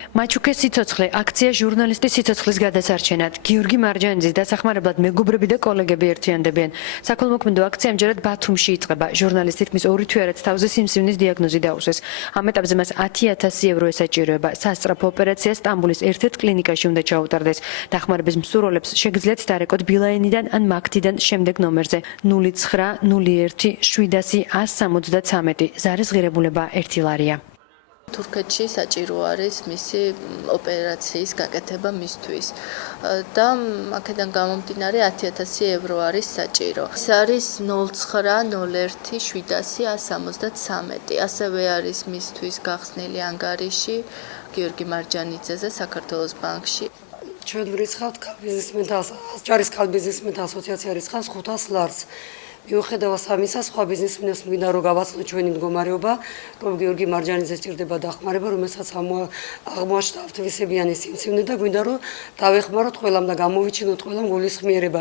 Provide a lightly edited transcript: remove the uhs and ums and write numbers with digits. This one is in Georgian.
მაჩუკეს სიცოცხლე აქცია ჟურნალისტის სიცოცხლის გადასარჩენად. გიორგი მარჯანიძის დასახმარებლად მეგობრები და კოლეგები ერთიანდებიან. საქველმოქმედო აქცია ამჯერად ბათუმში იწყება. ჟურნალისტი თქმის 2 თვე არაც თავზე სიმსივნის დიაგნოზი დაუსვეს. ამ ეტაპზე მას 10,000 евро ესაჭიროება. სასწრაფო ოპერაცია სტამბოლის ერთ-ერთ კლინიკაში უნდა ჩაუტარდეს. დახმარების მსურველებს შეგიძლიათ დარეკოთ ბილაინიდან ან მაგთიდან შემდეგ ნომერზე 0901 700 173. ზარის ღირებულება 1 ლარია. თურქეთში საჭირო არის მისი ოპერაციის გაკეთება მისთვის და აქედან გამომდინარე 10,000 евро არის საჭირო. ეს არის 0901 700 173. ასევე არის მისთვის გახსნილი ანგარიში გიორგი მარჯანიძეზე საქართველოს ბანკში. ჩვენ ვრიცხავთ ჯარისკაცთა ბიზნესმენთა ასოციაცია რიცხავს 500 ლარს. მიუხედავად ამისა, სხვა ბიზნესმენებს მინდა რომ გავაცნოთ ჩვენი მდგომარეობა, რომ გიორგი მარჯანიძეს ჭირდება დახმარება, რომელსაც აღმოაჩნდა ავტოვისებიანი სიმსივნე და გვინდა რომ დავეხმაროთ ყველამ და გამოვიჩინოთ ყველამ გულისხმიერება.